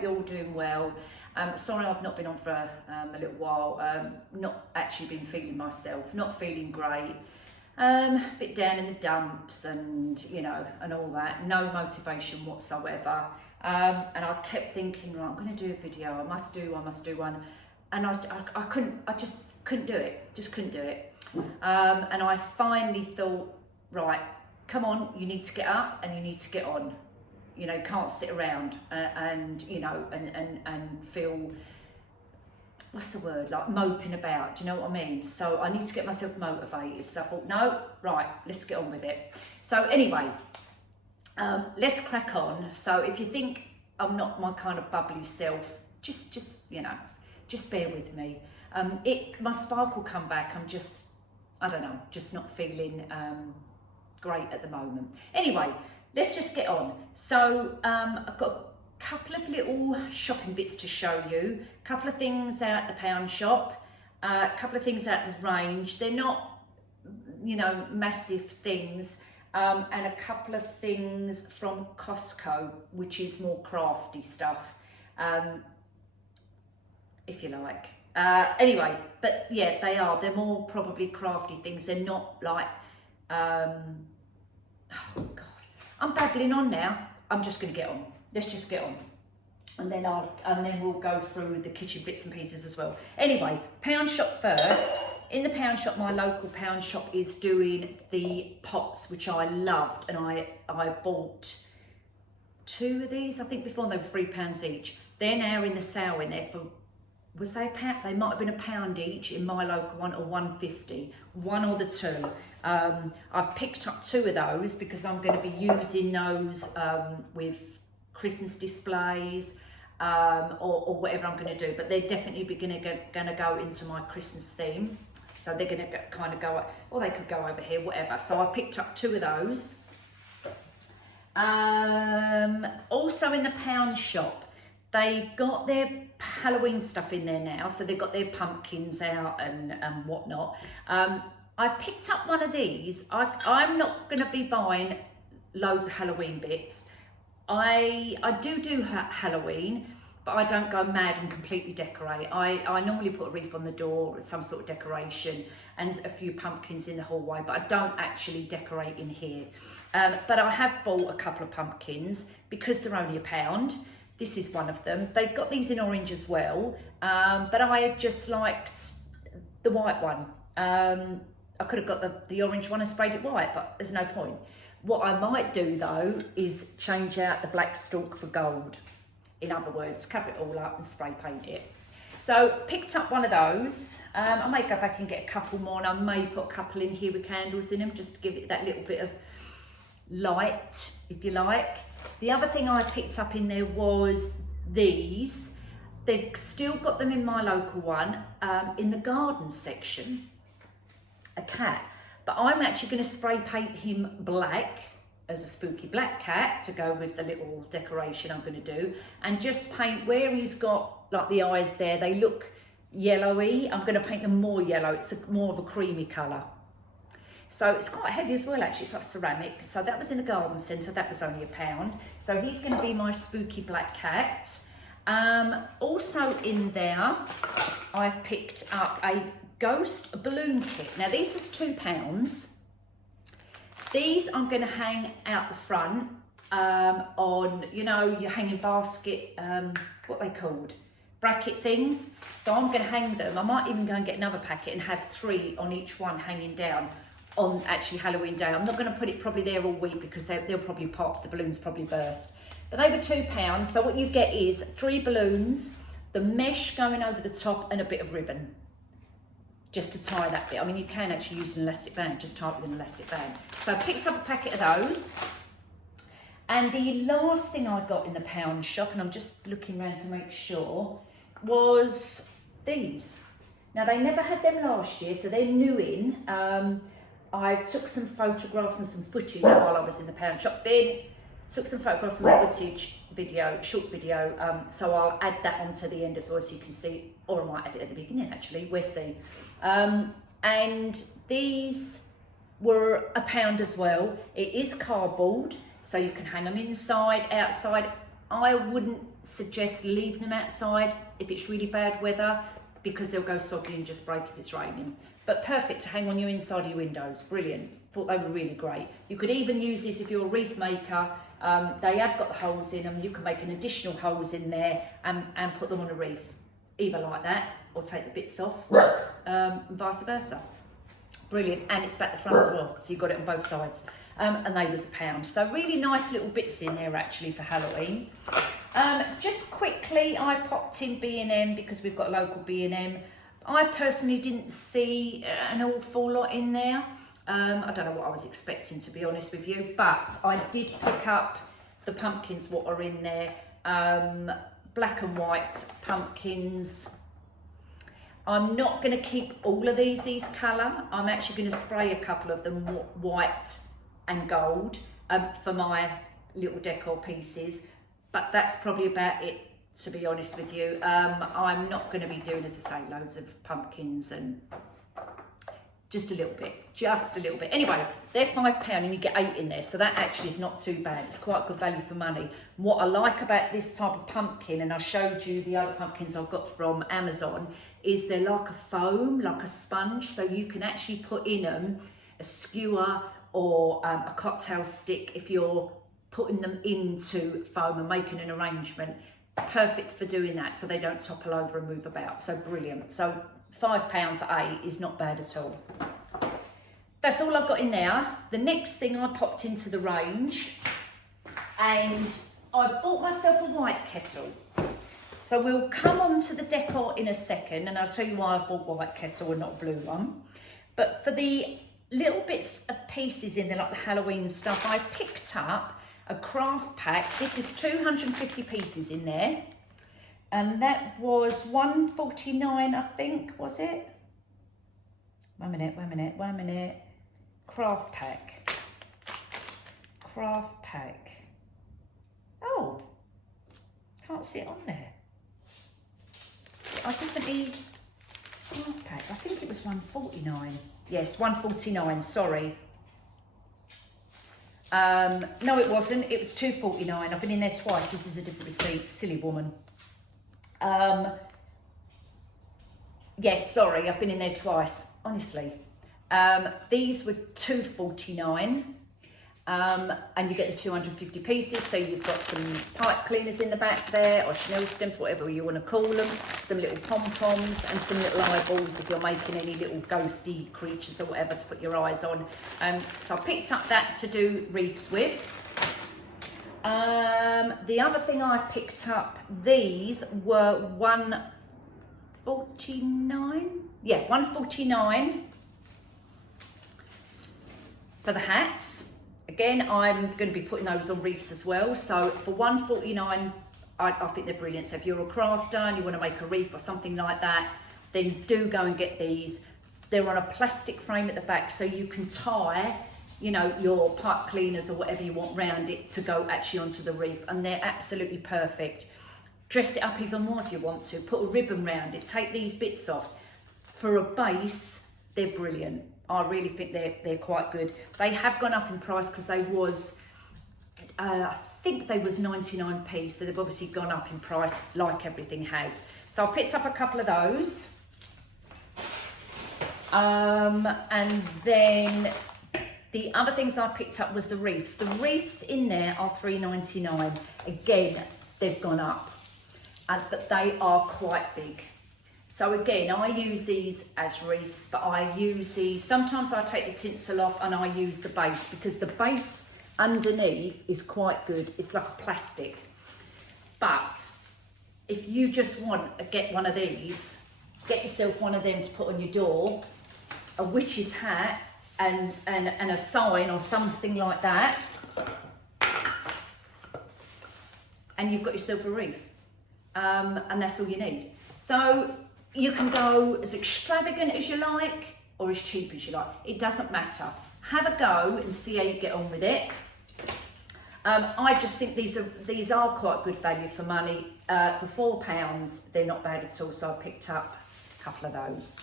hope you're all doing well. Sorry I've not been on for a little while. Not actually been feeling myself, not feeling great. A bit down in the dumps and, you know, and all that. No motivation whatsoever. And I kept thinking, right, I'm going to do a video. I must do one. And I just couldn't do it. Just couldn't do it. And I finally thought, right, come on, you need to get up and you need to get on. You know, you can't sit around and you know, and feel, what's the word, like moping about, do you know what I mean? So I need to get myself motivated. So I thought, no, right, let's get on with it. So anyway, let's crack on. So if you think I'm not my kind of bubbly self, just you know, just bear with me. My sparkle come back. I'm just, I don't know, just not feeling great at the moment. Anyway, let's just get on. So I've got a couple of little shopping bits to show you. A couple of things out the pound shop, a couple of things out the range. They're not, you know, massive things. And a couple of things from Costco, which is more crafty stuff, if you like. Anyway, but yeah, they're more probably crafty things. They're not like, oh God, I'm babbling on now. I'm just gonna get on. Let's just get on. And then we'll go through the kitchen bits and pieces as well. Anyway, pound shop first. In the pound shop, my local pound shop is doing the pots, which I loved, and I bought 2 of these, I think before, and they were £3 each. They're now in the sale in there for, was they a pound? They might have been £1 each in my local one, or £1.50, one or the two. I've picked up 2 of those because I'm going to be using those with Christmas displays, or whatever I'm going to do, but they're definitely going to go into my Christmas theme. So they're going to kind of go, or they could go over here, whatever. So I picked up 2 of those. Also in the pound shop, they've got their Halloween stuff in there now. So they've got their pumpkins out and whatnot. I picked up one of these. I'm not going to be buying loads of Halloween bits. I do Halloween, but I don't go mad and completely decorate. I normally put a wreath on the door or some sort of decoration and a few pumpkins in the hallway, but I don't actually decorate in here. But I have bought a couple of pumpkins because they're only £1. This is one of them. They've got these in orange as well, but I just liked the white one. I could have got the orange one and sprayed it white, but there's no point. What I might do though is change out the black stalk for gold. In other words, cover it all up and spray paint it. So picked up one of those. I may go back and get a couple more, and I may put a couple in here with candles in them just to give it that little bit of light, if you like. The other thing I picked up in there was these. They've still got them in my local one, in the garden section, a cat. But I'm actually going to spray paint him black as a spooky black cat to go with the little decoration I'm going to do, and just paint where he's got like the eyes there. They look yellowy. I'm going to paint them more yellow. It's more of a creamy colour. So it's quite heavy as well, actually. It's like ceramic. So that was in the garden centre. That was only £1. So he's going to be my spooky black cat. Also in there, I picked up a ghost balloon kit. Now these was £2. These I'm going to hang out the front on, you know, your hanging basket, what they called, bracket things. So I'm going to hang them. I might even go and get another packet and have 3 on each one hanging down on actually Halloween day. I'm not going to put it probably there all week because they'll probably pop, the balloons probably burst. But they were £2. So what you get is 3 balloons, the mesh going over the top, and a bit of ribbon, just to tie that bit. I mean, you can actually use an elastic band, just tie it with an elastic band. So I picked up a packet of those. And the last thing I got in the pound shop, and I'm just looking around to make sure, was these. Now they never had them last year, so they're new in. I took some photographs and some footage while I was in the pound shop. Then took some photographs and footage, short video, so I'll add that onto the end as well so you can see, or I might add it at the beginning actually, we'll see. And these were £1 as well. It is cardboard, so you can hang them inside, outside. I wouldn't suggest leaving them outside if it's really bad weather, because they'll go soggy and just break if it's raining. But perfect to hang on your inside of your windows. Brilliant. Thought they were really great. You could even use this if you're a wreath maker. They have got the holes in them. You can make an additional holes in there and put them on a wreath. Either like that or take the bits off, and vice versa. Brilliant. And it's back the front as well, so you've got it on both sides. And they was £1. So really nice little bits in there actually for Halloween. Just quickly, I popped in B&M because we've got a local B&M. I personally didn't see an awful lot in there. I don't know what I was expecting, to be honest with you, but I did pick up the pumpkins what are in there. Black and white pumpkins. I'm not going to keep all of these colour. I'm actually going to spray a couple of them white and gold for my little decor pieces, but that's probably about it, to be honest with you. I'm not going to be doing, as I say, loads of pumpkins, and just a little bit. Anyway, they're £5 and you get 8 in there, so that actually is not too bad. It's quite good value for money. What I like about this type of pumpkin, and I showed you the other pumpkins I've got from Amazon, is they're like a foam, like a sponge, so you can actually put in them a skewer or a cocktail stick if you're putting them into foam and making an arrangement. Perfect for doing that, so they don't topple over and move about. So brilliant. So £5 for 8 is not bad at all. That's all I've got in there. The next thing, I popped into the range and I bought myself a white kettle. So we'll come on to the decor in a second, and I'll tell you why I bought a white kettle and not a blue one. But for the little bits of pieces in there, like the Halloween stuff, I picked up a craft pack. This is 250 pieces in there, and that was $1.49, I think, was it? One minute. Craft pack. Oh, can't see it on there. I definitely, craft pack, I think it was $1.49. Yes, $1.49, sorry. No, it wasn't. It was $2.49. I've been in there twice. This is a different receipt. Silly woman. Yes, sorry. I've been in there twice. Honestly. These were $2.49. And you get the 250 pieces. So you've got some pipe cleaners in the back there, or Chanel stems, whatever you want to call them. Some little pom-poms and some little eyeballs if you're making any little ghosty creatures or whatever to put your eyes on. So I picked up that to do wreaths with. The other thing I picked up, these were $1.49. Yeah, $1.49 for the hats. Again, I'm going to be putting those on wreaths as well. So for $1.49, I think they're brilliant. So if you're a crafter and you want to make a wreath or something like that, then do go and get these. They're on a plastic frame at the back, so you can tie, you know, your pipe cleaners or whatever you want round it to go actually onto the wreath, and they're absolutely perfect. Dress it up even more if you want to. Put a ribbon round it. Take these bits off. For a base, they're brilliant. I really think they're quite good. They have gone up in price because they was, I think they was 99p, so they've obviously gone up in price like everything has. So I picked up a couple of those. And then the other things I picked up was the wreaths. The wreaths in there are $3.99. Again, they've gone up, but they are quite big. So again, I use these as wreaths, but I use these, sometimes I take the tinsel off and I use the base, because the base underneath is quite good. It's like a plastic. But if you just want to get one of these, get yourself one of them to put on your door, a witch's hat and a sign or something like that, and you've got yourself a wreath. And that's all you need. So you can go as extravagant as you like or as cheap as you like. It doesn't matter. Have a go and see how you get on with it. I just think these are quite good value for money. For £4, they're not bad at all. So I picked up a couple of those.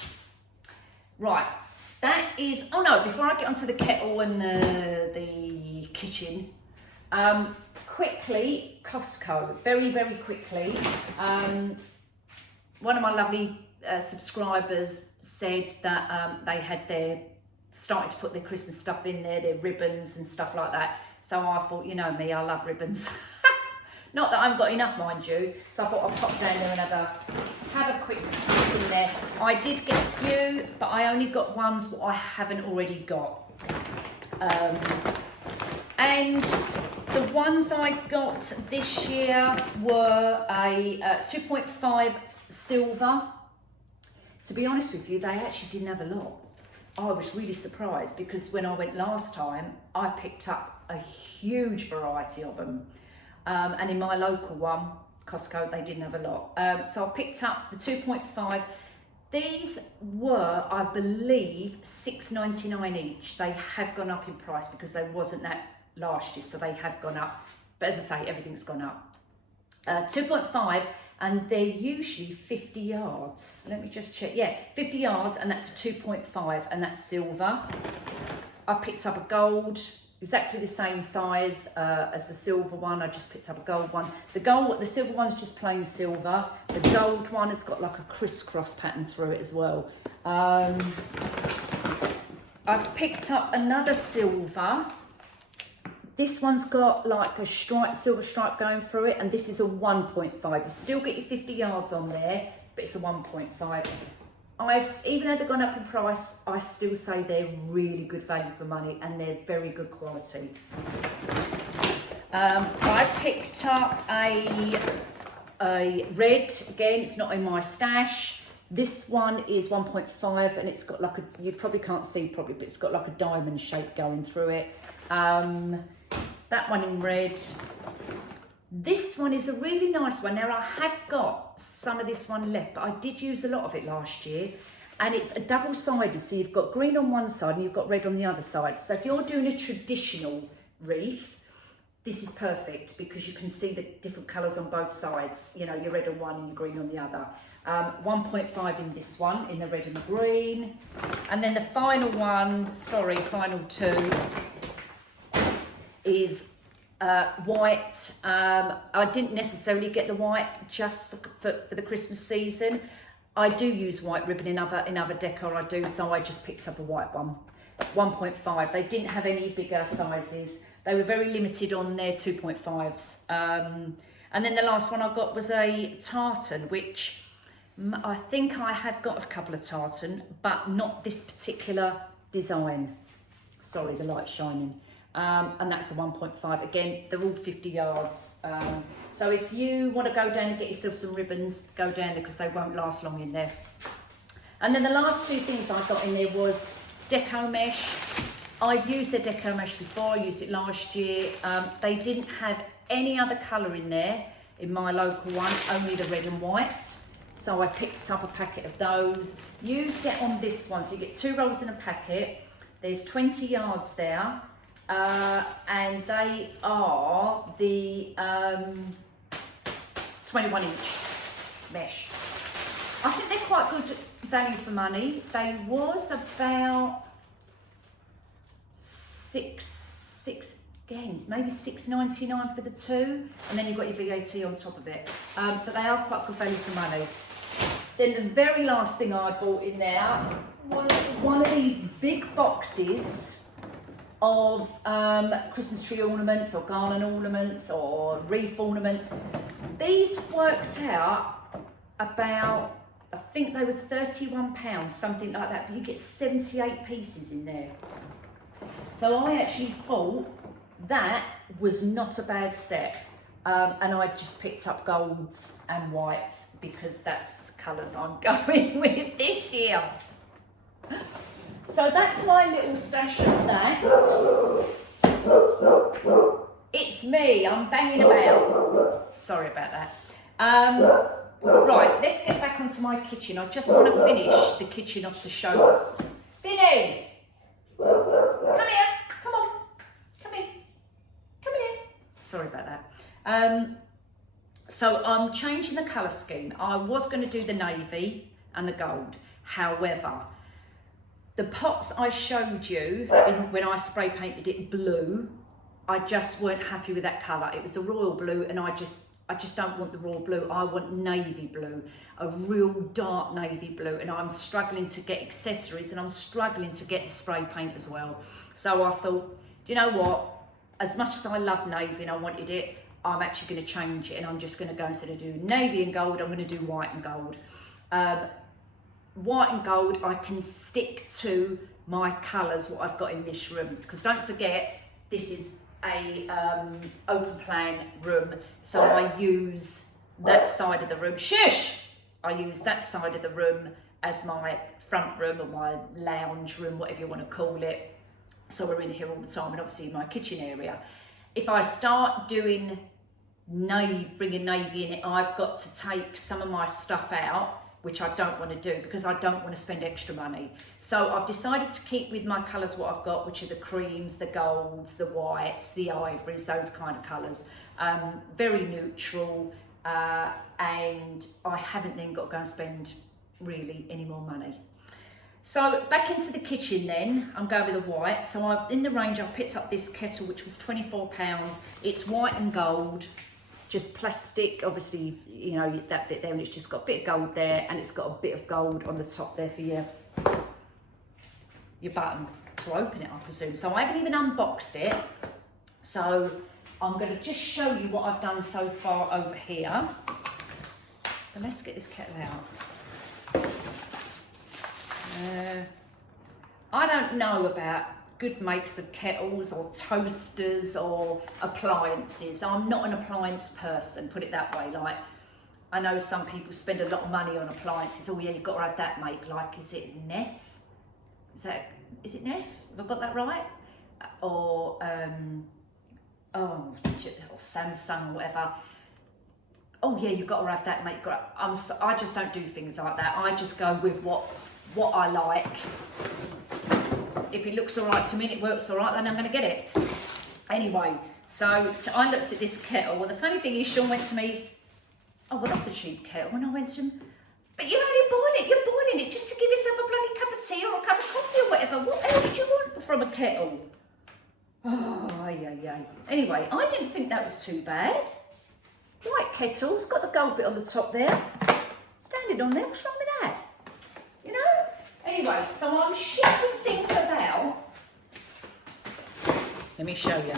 Right, that is. Oh no! Before I get onto the kettle and the kitchen, quickly, Costco, very, very quickly. One of my lovely subscribers said that they had started to put their Christmas stuff in there, their ribbons and stuff like that. So I thought, you know me, I love ribbons. Not that I haven't got enough, mind you. So I thought I'd pop down there and have a quick look in there. I did get a few, but I only got ones that I haven't already got. And the ones I got this year were a 2.5 silver. To be honest with you, they actually didn't have a lot. I was really surprised because when I went last time, I picked up a huge variety of them. And in my local one, Costco, they didn't have a lot. So I picked up the 2.5. These were, I believe, $6.99 each. They have gone up in price because they wasn't that last year, so they have gone up. But as I say, everything's gone up. 2.5, and they're usually 50 yards. Let me just check. Yeah, 50 yards, and that's a 2.5, and that's silver. I picked up a gold, exactly the same size as the silver one. I just picked up a gold one. The silver one's just plain silver. The gold one has got like a crisscross pattern through it as well. I picked up another silver. This one's got like a silver stripe going through it, and this is a 1.5. You still get your 50 yards on there, but it's a 1.5. Even though they've gone up in price, I still say they're really good value for money, and they're very good quality. I picked up a red, again, it's not in my stash. This one is 1.5, and it's got like you probably can't see probably, but it's got like a diamond shape going through it. That one in red. This one is a really nice one. Now I have got some of this one left, but I did use a lot of it last year, and it's a double-sided, so you've got green on one side and you've got red on the other side. So if you're doing a traditional wreath, this is perfect because you can see the different colours on both sides. You know, your red on one and your green on the other. 1.5 in this one, in the red and the green. And then the final one, final two, is white. I didn't necessarily get the white just for the Christmas season. I do use white ribbon in other decor, I do, so I just picked up a white one. 1.5. They didn't have any bigger sizes. They were very limited on their 2.5s. And then the last one I got was a tartan, which I think I have got a couple of tartan, but not this particular design. Sorry, the light's shining. And that's a 1.5. Again, they're all 50 yards. So if you want to go down and get yourself some ribbons, go down there because they won't last long in there. And then the last two things I got in there was deco mesh. I've used the deco mesh before, I used it last year. They didn't have any other colour in there in my local one, only the red and white. So I picked up a packet of those. You get on this one, so you get 2 rolls in a packet. There's 20 yards there. And they are the 21 inch mesh. I think they're quite good value for money. They was about maybe $6.99 for the 2, and then you've got your VAT on top of it. But they are quite good value for money. Then the very last thing I bought in there was one of these big boxes of Christmas tree ornaments or garland ornaments or wreath ornaments. These worked out about, I think they were £31, something like that, but you get 78 pieces in there. So I actually thought that was not a bad set, and I just picked up golds and whites because that's the colours I'm going with this year. So that's my little stash of that. It's me, I'm banging about. Sorry about that. Right, let's get back onto my kitchen. I just want to finish the kitchen off to show. Vinny! Come here, come on. Come in. Come here. Sorry about that. So I'm changing the colour scheme. I was going to do the navy and the gold. However, the pots I showed you when I spray painted it blue, I just weren't happy with that colour. It was the royal blue, and I just don't want the royal blue. I want navy blue, a real dark navy blue, and I'm struggling to get accessories, and I'm struggling to get the spray paint as well. So I thought, do you know what? As much as I love navy and I wanted it, I'm actually going to change it, and I'm just going to go, instead of doing navy and gold, I'm going to do white and gold. White and gold, I can stick to my colours, what I've got in this room, because don't forget, this is a open plan room, so I use that side of the room. Shush! I use that side of the room as my front room, or my lounge room, whatever you want to call it. So we're in here all the time, and obviously my kitchen area. If I start doing navy, bringing navy in it, I've got to take some of my stuff out, which I don't want to do because I don't want to spend extra money. So I've decided to keep with my colours what I've got, which are the creams, the golds, the whites, the ivories, those kind of colours. Very neutral, and I haven't then got to go and spend really any more money. So back into the kitchen then, I'm going with the white. So in the range, I picked up this kettle, which was £24. It's white and gold, just plastic, obviously, you know, that bit there, and it's just got a bit of gold there, and it's got a bit of gold on the top there for your button to open it, I presume. So I haven't even unboxed it. So I'm going to just show you what I've done so far over here. But let's get this kettle out. I don't know about good makes of kettles or toasters or appliances. I'm not an appliance person, put it that way. Like, I know some people spend a lot of money on appliances. Oh yeah, you've got to have that make. Like, is it Neff? Is it Neff? Have I got that right? Or or Samsung or whatever. Oh yeah, you've got to have that make. I just don't do things like that. I just go with what I like. If it looks all right to me and it works all right, then I'm going to get it. Anyway, so I looked at this kettle. Well, the funny thing is, Sean went to me, oh, well, that's a cheap kettle. And I went to him, but you're only boiling, you're boiling it just to give yourself a bloody cup of tea or a cup of coffee or whatever. What else do you want from a kettle? Oh, yeah. Anyway, I didn't think that was too bad. White kettle's got the gold bit on the top there. Standing on there, what's wrong with that? You know? Anyway, so I'm shifting things about. Let me show you.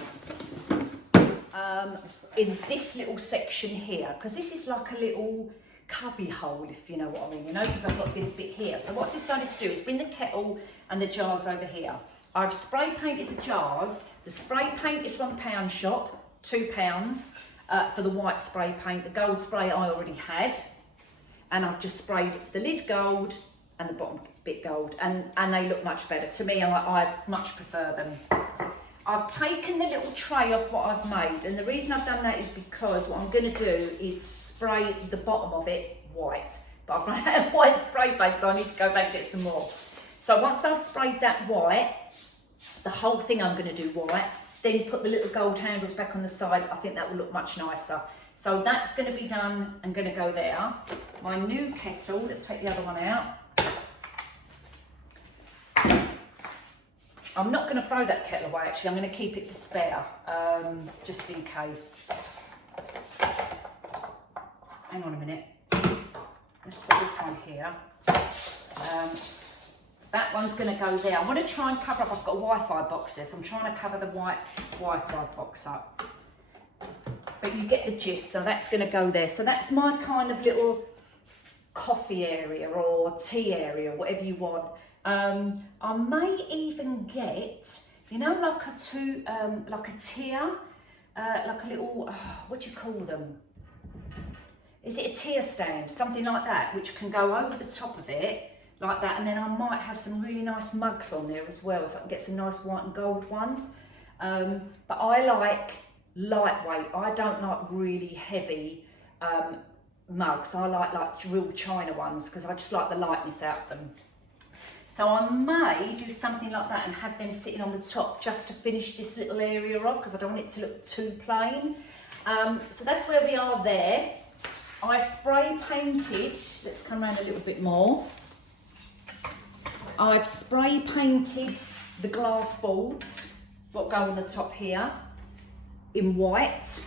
In this little section here, because this is like a little cubby hole, if you know what I mean, you know, because I've got this bit here. So what I decided to do is bring the kettle and the jars over here. I've spray painted the jars. The spray paint is from Pound Shop, £2 for the white spray paint. The gold spray I already had, and I've just sprayed the lid gold and the bottom bit gold, and they look much better. To me, I much prefer them. I've taken the little tray off what I've made, and the reason I've done that is because what I'm going to do is spray the bottom of it white. But I've run out of white spray paint, so I need to go back and get some more. So once I've sprayed that white, the whole thing I'm going to do white, then put the little gold handles back on the side. I think that will look much nicer. So that's going to be done and going to go there. My new kettle, let's take the other one out. I'm not going to throw that kettle away, actually. I'm going to keep it for spare, just in case. Hang on a minute. Let's put this one here. That one's going to go there. I want to try and cover up, I've got a Wi-Fi box there, so I'm trying to cover the white Wi-Fi box up. But you get the gist, so that's going to go there. So that's my kind of little coffee area or tea area, whatever you want. I may even get, you know, like a tier, like a little, what do you call them? Is it a tier stand? Something like that, which can go over the top of it, like that. And then I might have some really nice mugs on there as well, if I can get some nice white and gold ones. But I like lightweight. I don't like really heavy mugs. I like real china ones because I just like the lightness out of them. So I may do something like that and have them sitting on the top just to finish this little area off, because I don't want it to look too plain. So that's where we are there. I spray painted, let's come around a little bit more. I've spray painted the glass boards, what go on the top here. in white.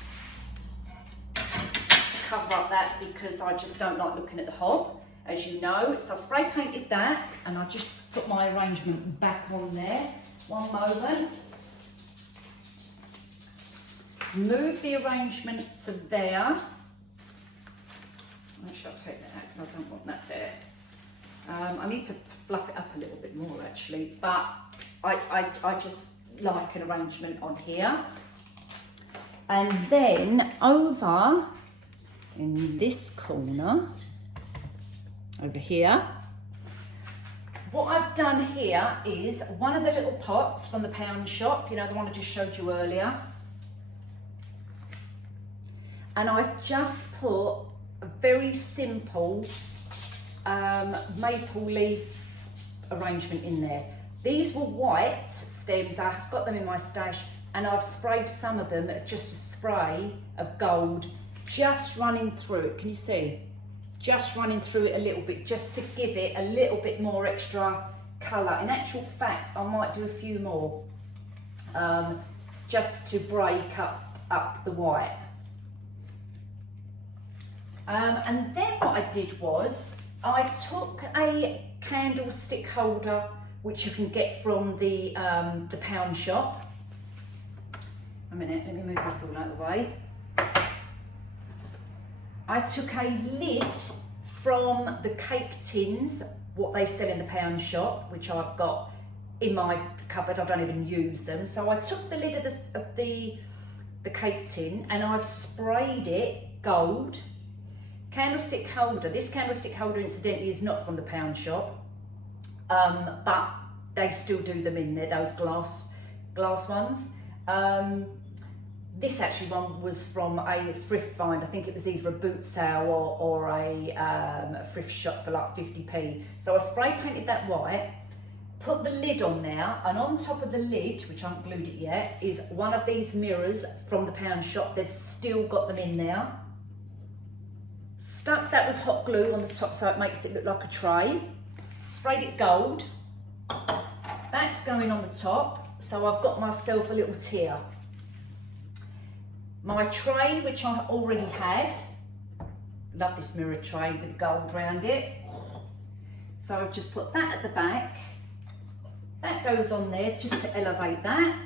Cover up that because I just don't like looking at the hob, as you know. So I've spray painted that, and I just put my arrangement back on there. One moment. Move the arrangement to there. Actually, I'll take that out because I don't want that there. I need to fluff it up a little bit more actually, but I just like an arrangement on here. And then over in this corner, over here, what I've done here is one of the little pots from the pound shop, you know, the one I just showed you earlier. And I've just put a very simple maple leaf arrangement in there. These were white stems, I've got them in my stash, and I've sprayed some of them, just a spray of gold, just running through it. Can you see? Just running through it a little bit, just to give it a little bit more extra colour. In actual fact, I might do a few more, just to break up the white. And then what I did was, I took a candlestick holder, which you can get from the pound shop. A minute, let me move this all out of the way. I took a lid from the cake tins, what they sell in the pound shop, which I've got in my cupboard. I don't even use them. So I took the lid of the cake tin, and I've sprayed it gold. Candlestick holder. This candlestick holder, incidentally, is not from the pound shop, but they still do them in there, those glass ones. This actually one was from a thrift find. I think it was either a boot sale or a thrift shop for like 50p. So I spray painted that white, put the lid on there, and on top of the lid, which I haven't glued it yet, is one of these mirrors from the pound shop. They've still got them in there. Stuck that with hot glue on the top so it makes it look like a tray. Sprayed it gold. That's going on the top, so I've got myself a little tier. My tray, which I already had, love this mirror tray with gold around it. So I've just put that at the back. That goes on there just to elevate that.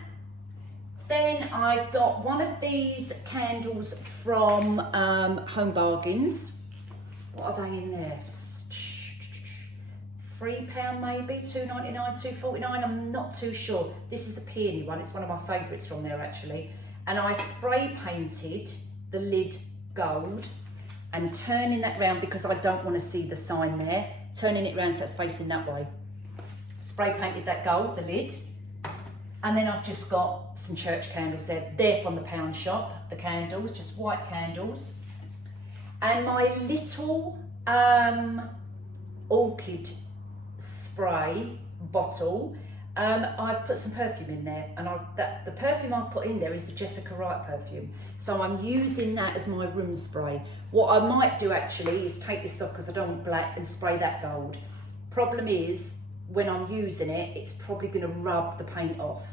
Then I got one of these candles from Home Bargains. What are they in there? £3 maybe, £2.99, £2.49, I'm not too sure. This is the peony one, it's one of my favourites from there actually. And I spray painted the lid gold, and turning that round because I don't want to see the sign there, turning it round so it's facing that way. Spray painted that gold, the lid. And then I've just got some church candles there. They're from the pound shop, the candles, just white candles. And my little orchid spray bottle, I've put some perfume in there, and the perfume I've put in there is the Jessica Wright perfume. So I'm using that as my room spray. What I might do actually is take this off because I don't want black, and spray that gold. Problem is, when I'm using it, it's probably going to rub the paint off.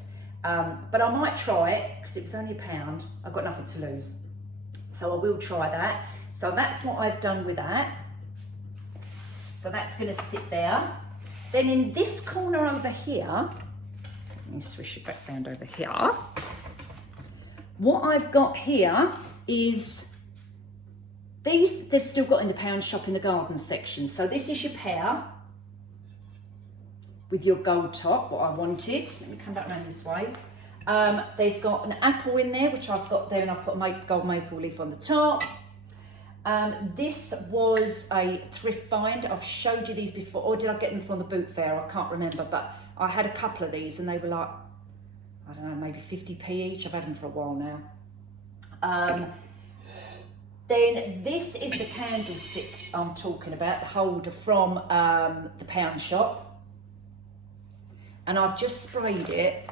But I might try it because it was only £1. I've got nothing to lose. So I will try that. So that's what I've done with that. So that's going to sit there. Then in this corner over here, let me swish it back round over here. What I've got here is these, they've still got in the pound shop in the garden section. So this is your pear with your gold top, what I wanted. Let me come back around this way. They've got an apple in there, which I've got there, and I've put a gold maple leaf on the top. This was a thrift find. I've showed you these before, or did I get them from the boot fair? I can't remember, but I had a couple of these and they were like, I don't know, maybe 50p each. I've had them for a while now. Then this is the candlestick I'm talking about, the holder from the pound shop. And I've just sprayed it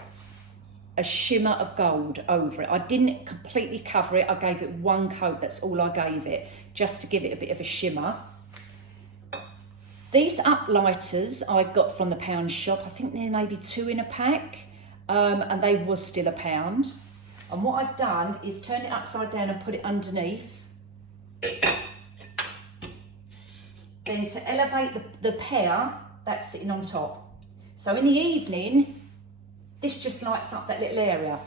a shimmer of gold over it. I didn't completely cover it. I gave it one coat, that's all I gave it, just to give it a bit of a shimmer. These uplighters I got from the pound shop. I think they're maybe 2 in a pack, and they was still £1. And what I've done is turn it upside down and put it underneath. Then to elevate the pear, that's sitting on top. So in the evening, this just lights up that little area,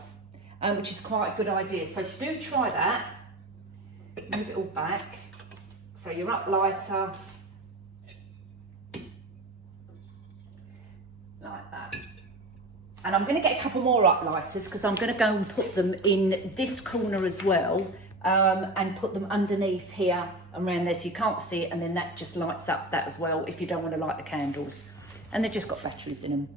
which is quite a good idea. So do try that. Move it all back. So you're up lighter. Like that. And I'm going to get a couple more uplighters because I'm going to go and put them in this corner as well, and put them underneath here and around there so you can't see it, and then that just lights up that as well if you don't want to light the candles. And they've just got batteries in them.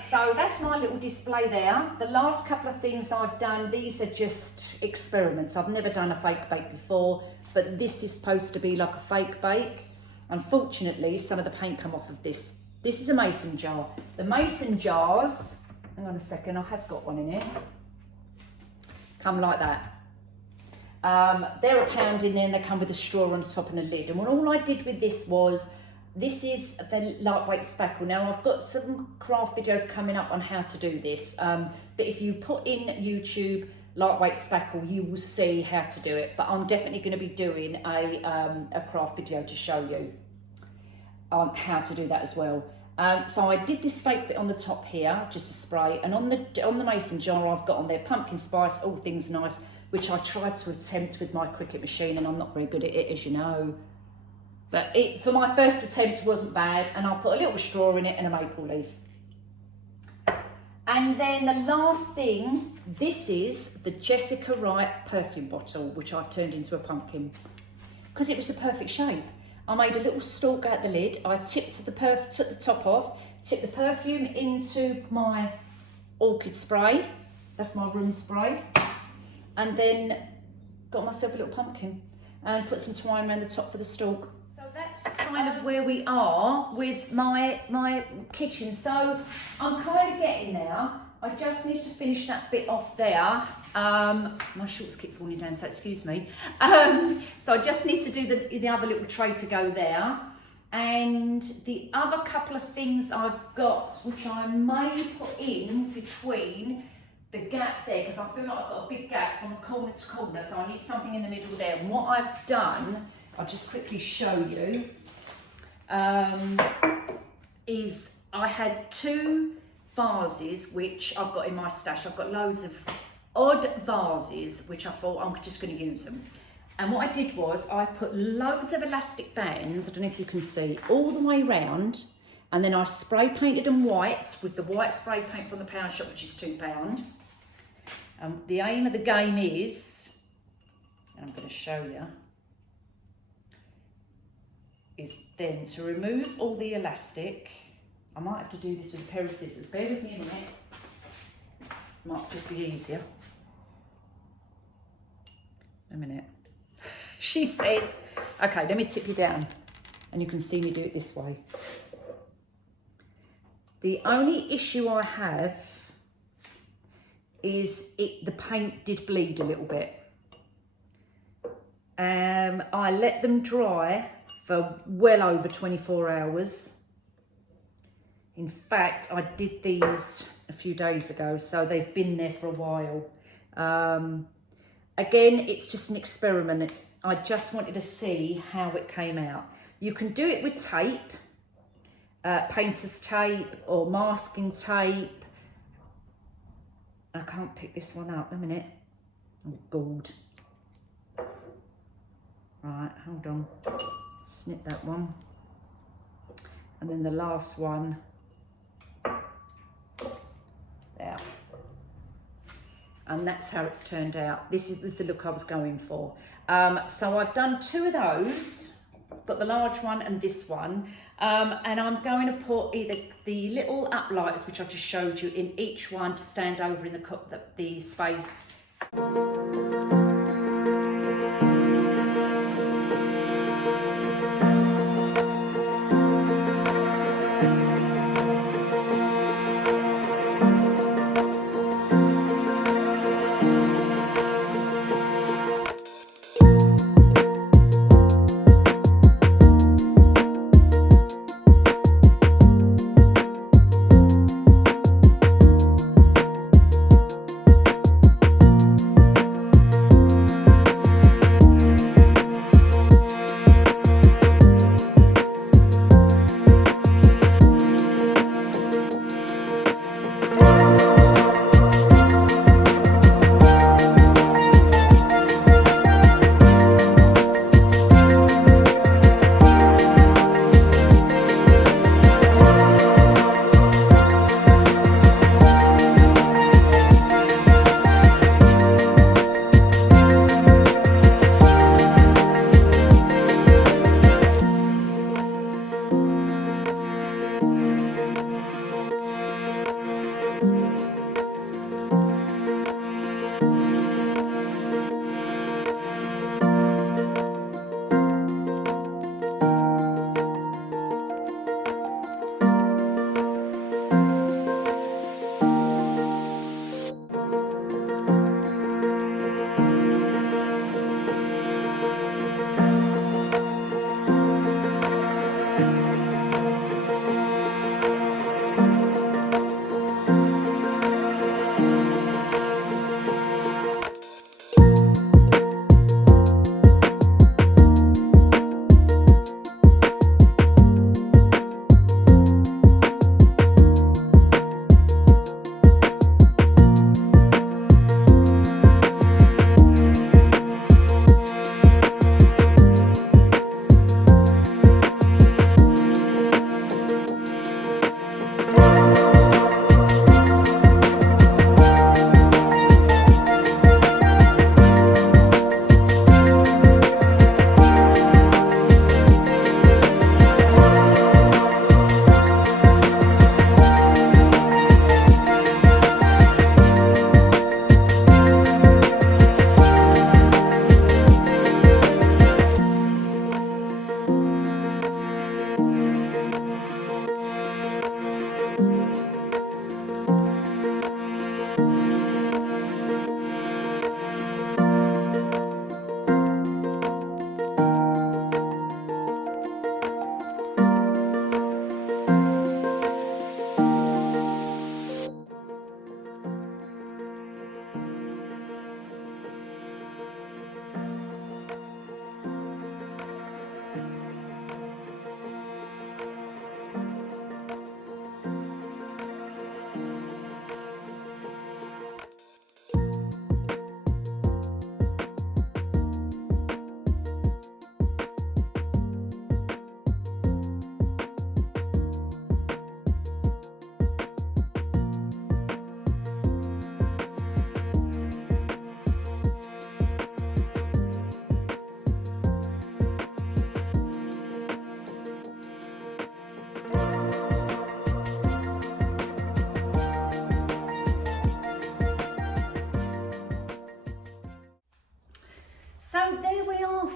So that's my little display there. The last couple of things I've done, these are just experiments. I've never done a fake bake before, but this is supposed to be like a fake bake. Unfortunately, some of the paint come off of this. This is a mason jar. The mason jars, hang on a second, I have got one in here, come like that. They're £1 in there and they come with a straw on the top and a lid. And all I did with this was, this is the lightweight spackle. Now I've got some craft videos coming up on how to do this, but if you put in YouTube lightweight spackle, you will see how to do it. But I'm definitely going to be doing a craft video to show you how to do that as well. So I did this fake bit on the top here, just a spray, and on the mason jar I've got on there pumpkin spice, all things nice, which I tried to attempt with my Cricut machine, and I'm not very good at it, as you know. But for my first attempt, it wasn't bad, and I'll put a little straw in it and a maple leaf. And then the last thing, this is the Jessica Wright perfume bottle, which I've turned into a pumpkin, because it was a perfect shape. I made a little stalk out the lid, I took the top off, tipped the perfume into my orchid spray, that's my room spray, and then got myself a little pumpkin and put some twine around the top for the stalk. So that's kind of where we are with my kitchen. So I'm kind of getting there. I just need to finish that bit off there. My shorts keep falling down, so excuse me. So I just need to do the other little tray to go there. And the other couple of things I've got, which I may put in between the gap there, because I feel like I've got a big gap from corner to corner, so I need something in the middle there. And what I've done, I'll just quickly show you, is I had 2 vases which I've got in my stash. I've got loads of odd vases which I thought I'm just going to use them. And what I did was I put loads of elastic bands, I don't know if you can see, all the way round, and then I spray painted them white with the white spray paint from the pound shop, which is £2. The aim of the game is, and I'm going to show you, is then to remove all the elastic. I might have to do this with a pair of scissors. Bear with me a minute. Might just be easier. A minute. She says, okay, let me tip you down and you can see me do it this way. The only issue I have is the paint did bleed a little bit. I let them dry for well over 24 hours. In fact, I did these a few days ago, so they've been there for a while. Again, it's just an experiment. I just wanted to see how it came out. You can do it with tape, painter's tape or masking tape. I can't pick this one up, a minute. Oh, God. Right, hold on. Snip that one. And then the last one. There. And that's how it's turned out. This was the look I was going for. So I've done 2 of those. Got the large one and this one. And I'm going to put either the little uplighters, which I just showed you, in each one to stand over in the space.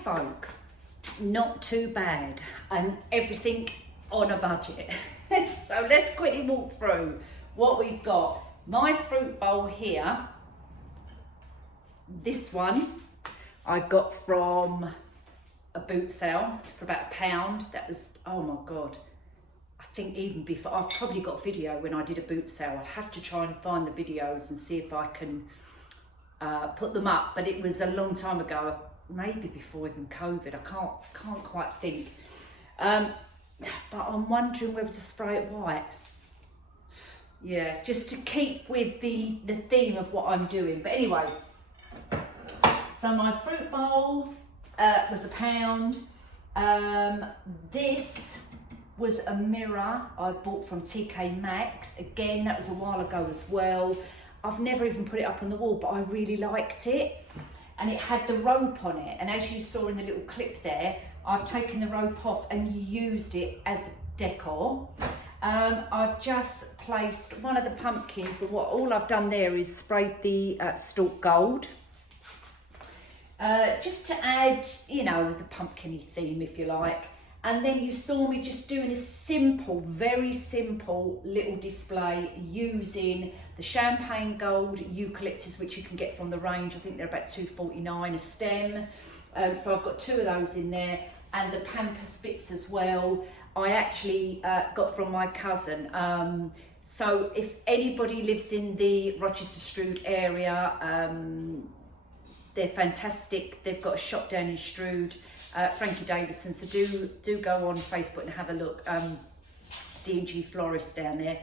folk, not too bad, and everything on a budget. So let's quickly walk through what we've got. My fruit bowl here, this one I got from a boot sale for about £1. That was, oh my God, I think even before, I've probably got video when I did a boot sale. I'll have to try and find the videos and see if I can put them up, but it was a long time ago, maybe before even COVID. I can't quite think. But I'm wondering whether to spray it white. Yeah, just to keep with the theme of what I'm doing. But anyway, so my fruit bowl was £1. This was a mirror I bought from TK Maxx. Again, that was a while ago as well. I've never even put it up on the wall, but I really liked it. And it had the rope on it. And as you saw in the little clip there, I've taken the rope off and used it as decor. I've just placed one of the pumpkins, but all I've done there is sprayed the stalk gold. Just to add, you know, the pumpkin-y theme, if you like. And then you saw me just doing a simple, very simple little display using the champagne gold eucalyptus, which you can get from the range. I think they're about £2.49 a stem. So I've got 2 of those in there, and the pampas bits as well. I actually got from my cousin. So if anybody lives in the Rochester Strood area, they're fantastic. They've got a shop down in Strood, Frankie Davison. So do go on Facebook and have a look. D&G Florist down there.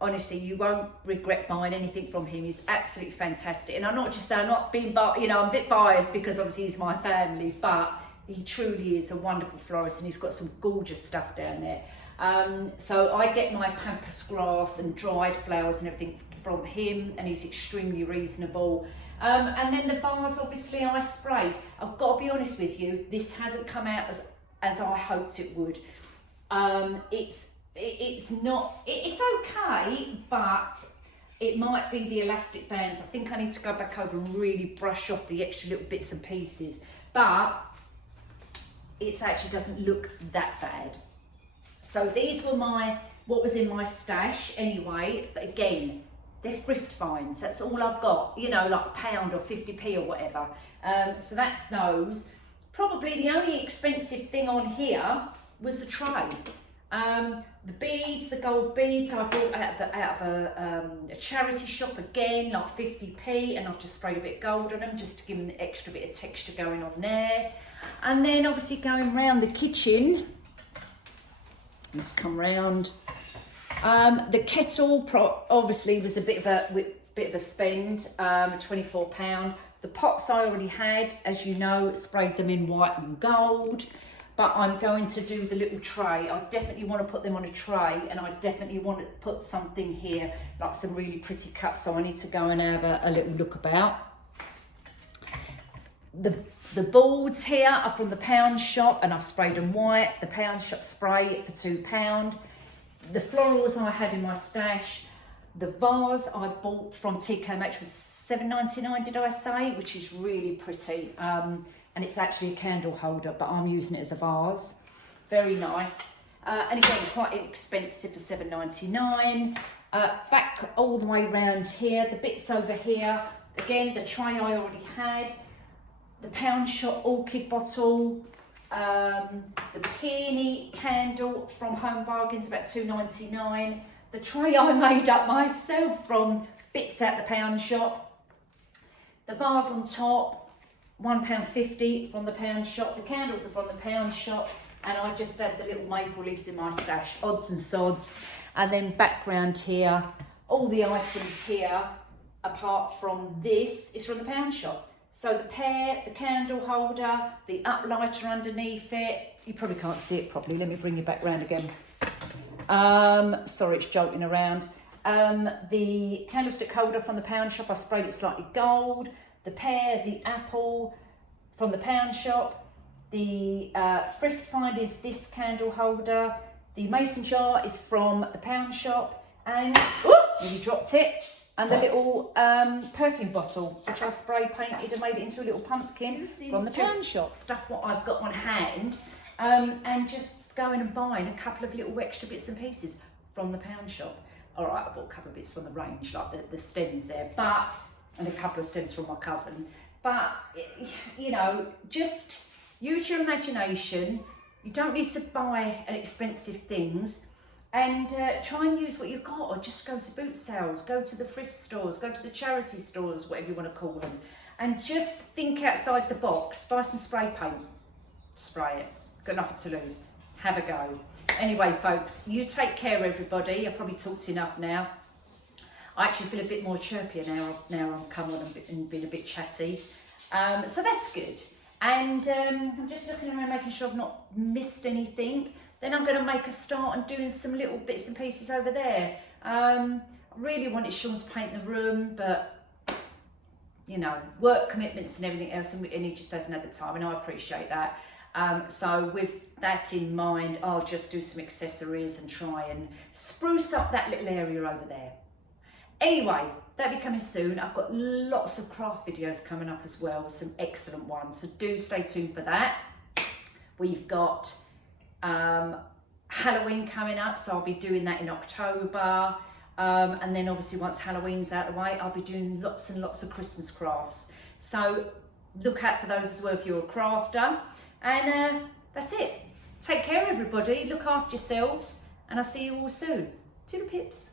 Honestly, you won't regret buying anything from him. He's absolutely fantastic. And I'm not just saying, I'm not being, you know, I'm a bit biased because obviously he's my family, but he truly is a wonderful florist, and he's got some gorgeous stuff down there. So I get my pampas grass and dried flowers and everything from him, and he's extremely reasonable. And then the vase, obviously, I sprayed. I've got to be honest with you, this hasn't come out as I hoped it would. It's okay, but it might be the elastic bands. I think I need to go back over and really brush off the extra little bits and pieces, but it actually doesn't look that bad. So these were what was in my stash anyway, but again, they're thrift finds. That's all I've got, you know, like £1 or 50p or whatever. So that's those. Probably the only expensive thing on here was the tray. The beads, the gold beads, I bought out of a charity shop again, like 50p, and I've just sprayed a bit of gold on them just to give them the extra bit of texture going on there. And then obviously going round the kitchen, let's come round. The kettle obviously was a bit of a spend, £24. The pots I already had, as you know, sprayed them in white and gold. But I'm going to do the little tray. I definitely want to put them on a tray, and I definitely want to put something here, like some really pretty cups. So I need to go and have a little look about. The boards here are from the Pound Shop, and I've sprayed them white. The Pound Shop spray for £2. The florals I had in my stash. The vase I bought from TK Maxx was $7.99, did I say? Which is really pretty. And it's actually a candle holder, but I'm using it as a vase. Very nice. And again, quite inexpensive for $7.99. Back all the way around here, the bits over here. Again, the tray I already had. The Pound Shop orchid bottle. The peony candle from Home Bargains, about $2.99. The tray I made up myself from bits at the Pound Shop. The vase on top. £1.50 from the Pound Shop. The candles are from the Pound Shop, and I just had the little maple leaves in my stash, odds and sods. And then background here, all the items here, apart from this, is from the Pound Shop. So the pear, the candle holder, the uplighter underneath it. You probably can't see it properly. Let me bring you back round again. Sorry, it's jolting around. The candlestick holder from the Pound Shop, I sprayed it slightly gold. The pear, the apple from the Pound Shop. The thrift find is this candle holder. The mason jar is from the Pound Shop. And, oh, you dropped it. And the little perfume bottle, which I spray painted and made it into a little pumpkin from the pound shop. Stuff what I've got on hand, and just going and buying a couple of little extra bits and pieces from the pound shop. All right, I bought a couple of bits from the range, like the stems there, and a couple of stems from my cousin. But, you know, just use your imagination. You don't need to buy expensive things. And try and use what you've got, or just go to boot sales, go to the thrift stores, go to the charity stores, whatever you want to call them, and just think outside the box. Buy some spray paint, spray it, got nothing to lose, have a go. Anyway folks, you take care everybody. I've probably talked enough now. I actually feel a bit more chirpier now I'm come on and been a bit chatty, so that's good. And I'm just looking around making sure I've not missed anything. Then I'm going to make a start on doing some little bits and pieces over there. I really wanted Sean to paint the room, but, you know, work commitments and everything else, and he just hasn't had the time, and I appreciate that. So with that in mind, I'll just do some accessories and try and spruce up that little area over there. Anyway, that'll be coming soon. I've got lots of craft videos coming up as well, some excellent ones, so do stay tuned for that. We've got Halloween coming up, so I'll be doing that in October, and then obviously once Halloween's out of the way, I'll be doing lots and lots of Christmas crafts, so look out for those as well if you're a crafter. And that's it. Take care everybody, look after yourselves, and I'll see you all soon. Toodle pips.